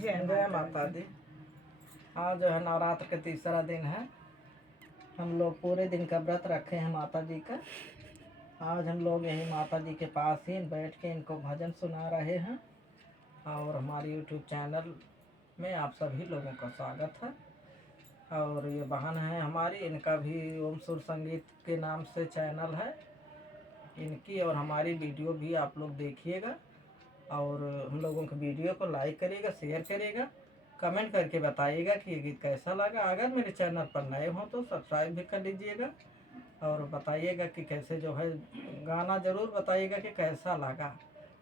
जय माता दी। आज जो है नवरात्र का तीसरा दिन है। हम लोग पूरे दिन का व्रत रखे हैं माता जी का। आज हम लोग यही माता जी के पास ही बैठ के इनको भजन सुना रहे हैं और हमारे YouTube चैनल में आप सभी लोगों का स्वागत है। और ये बहन है हमारी, इनका भी ओम सुर संगीत के नाम से चैनल है। इनकी और हमारी वीडियो भी आप लोग देखिएगा और हम लोगों के वीडियो को लाइक करिएगा, शेयर करिएगा, कमेंट करके बताइएगा कि ये गीत कैसा लगा। अगर मेरे चैनल पर नए हो तो सब्सक्राइब भी कर लीजिएगा और बताइएगा कि कैसे जो है गाना ज़रूर बताइएगा कि कैसा लगा।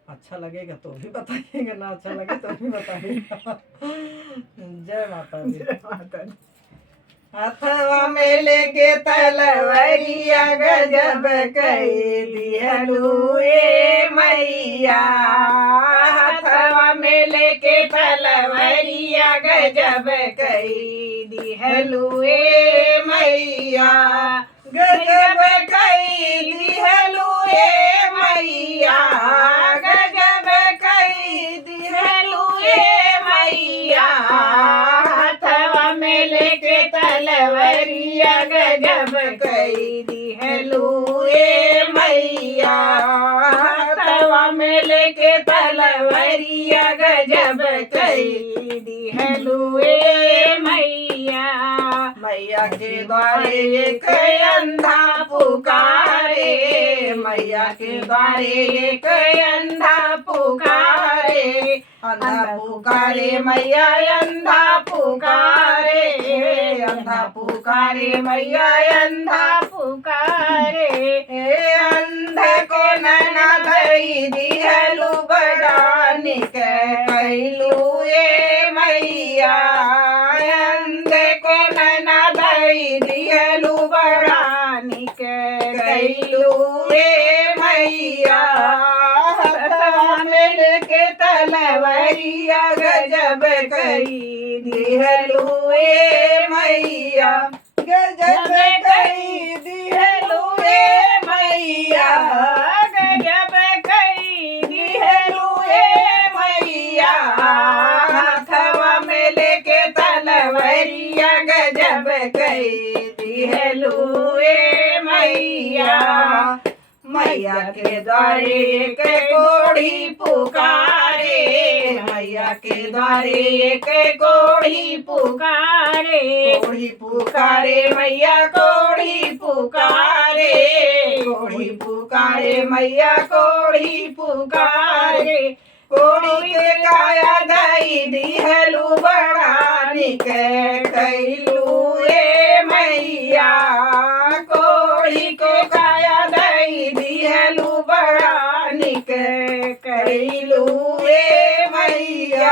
अच्छा लगेगा तो भी बताइएगा, ना अच्छा लगे तो भी बताइएगा। जय माता दी। जय माता दी। हथवा में लेके तलवरिया गजब कई दिहलू ए मैया। हथवा में लेके तलवरिया गजब कई दिहलू ए मैया। गजब कई दिहलू ए मैया। गजब कई दिहलू ए मैया। हथवा में लेके तलवरिया गजब कई दिहलू ए मैया। हथवा में लेके तलवरिया गजब कई दिहलू ए मैया। मैया के द्वारे एक अंधा पुकारे। मैया के द्वारे एक अंधा पुकारे। अंधा पुकारे मैया, अंधा पुकारे। अंधा पुकारे मैया, अंधा पुकारे। अंधे को नैना दई दिहलू बड़ा निक कैलू ए मैया। अंधे को नैना दई दिहलू बड़ा निक कैलू ए मैया। हथवा में लेके तलवरिया गजब कई दिहलू ए मैया। गजब कई दिहलू ए मैया। गजब कई दिहलू ए मैया। हथवा में लेके तलवरिया गजब कई दिहलू ए मैया। मैया के द्वारे एक कोढ़ी पुकारे। मैया के द्वारे एक कोढ़ी पुकारे। कोढ़ी पुकारे मैया, कोढ़ी पुकारे। कोढ़ी पुकारे मैया, कोढ़ी पुकारे। कोढ़ी के काया दई दिहलू बड़ा निक कैलू ए मैया। कोढ़ी को काया दई दिहलू बड़ा निक कैलू ए मैया।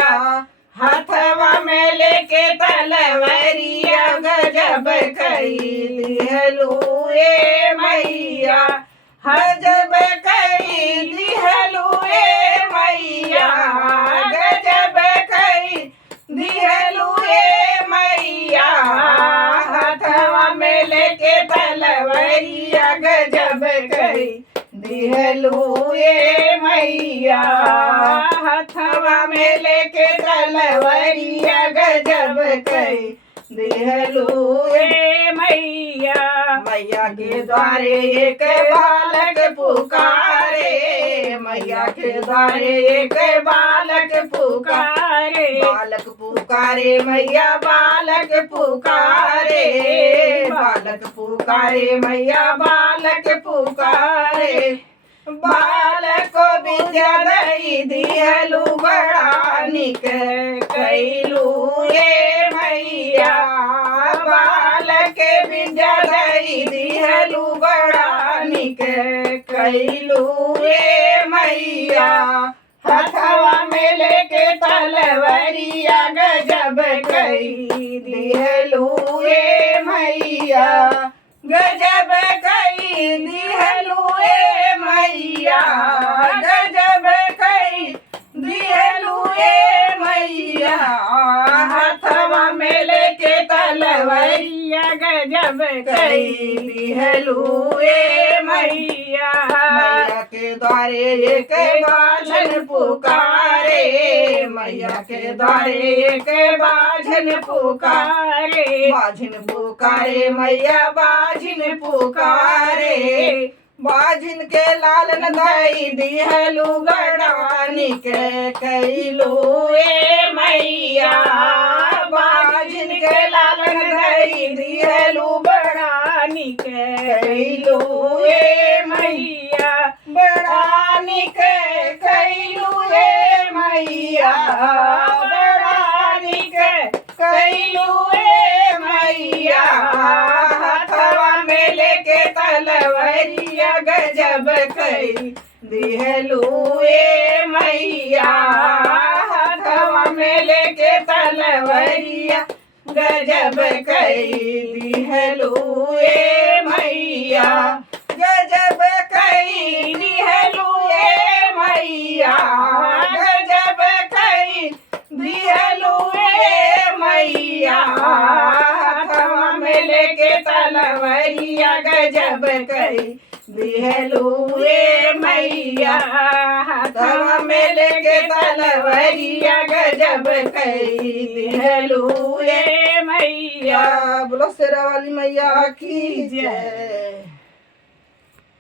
हथवा में लेके तलवरिया गजब कई दिहलू ए मैया। गजब कई दिहलू ए मैया। गजब कई दिहलू ए मैया। हथवा में लेके तलवरिया गजब कई दिहलू ए मैया। हथवा में लेके तलवरिया गजब कई दिहलू ए मैया। मैया के द्वारे एक बालक पुकारे। मैया के द्वारे एक बालक पुकारे। बालक पुकारे मैया, बालक पुकारे। बालक पुकारे मैया, बालक पुकारे। बालक को विद्या दई दिहलू बड़ा निक कैलू ए मैया। बालक विद्या दई दिहलू बड़ा निक कैलू ए मैया। हथवा में लेके तलवरिया गजब कई दिहलू ए मैया। गजब कई दिहलू ए मैया। गजब कई दिहलू ए मैया। हथवा में लेके तलवरिया गजब कई दिहलू ए मैया। मैया के द्वारे एक बालन पुकारे। मैया के द्वारे एक बाझन पुकारे, बाझिन पुकारे मैया बाझिन पुकारे। बाझिन के लालन दई दिहलु गड़ानी के कैलू ए मैया, बाझिन के लालन दई दिहलु गड़ानी के कैलू ए मैया, बड़ानी के कैलू ए मैया, बड़ानी के कैलू ए मैया। हथवा में लेके तलवरिया गजब कई दिहलू ए मैया, हथवा में लेके तलवरिया गजब कई दिहलू ए मैया, गजब कई दिहलू ए मैया, गजब कई दिहलू ए मैया। हथवा में लेके तलवरिया गजब कई दिहलू ए मैया, हथवा में लेके तलवरिया गजब कई दिहलू ए मैया। बोलो शेरा वाली मैया की जय।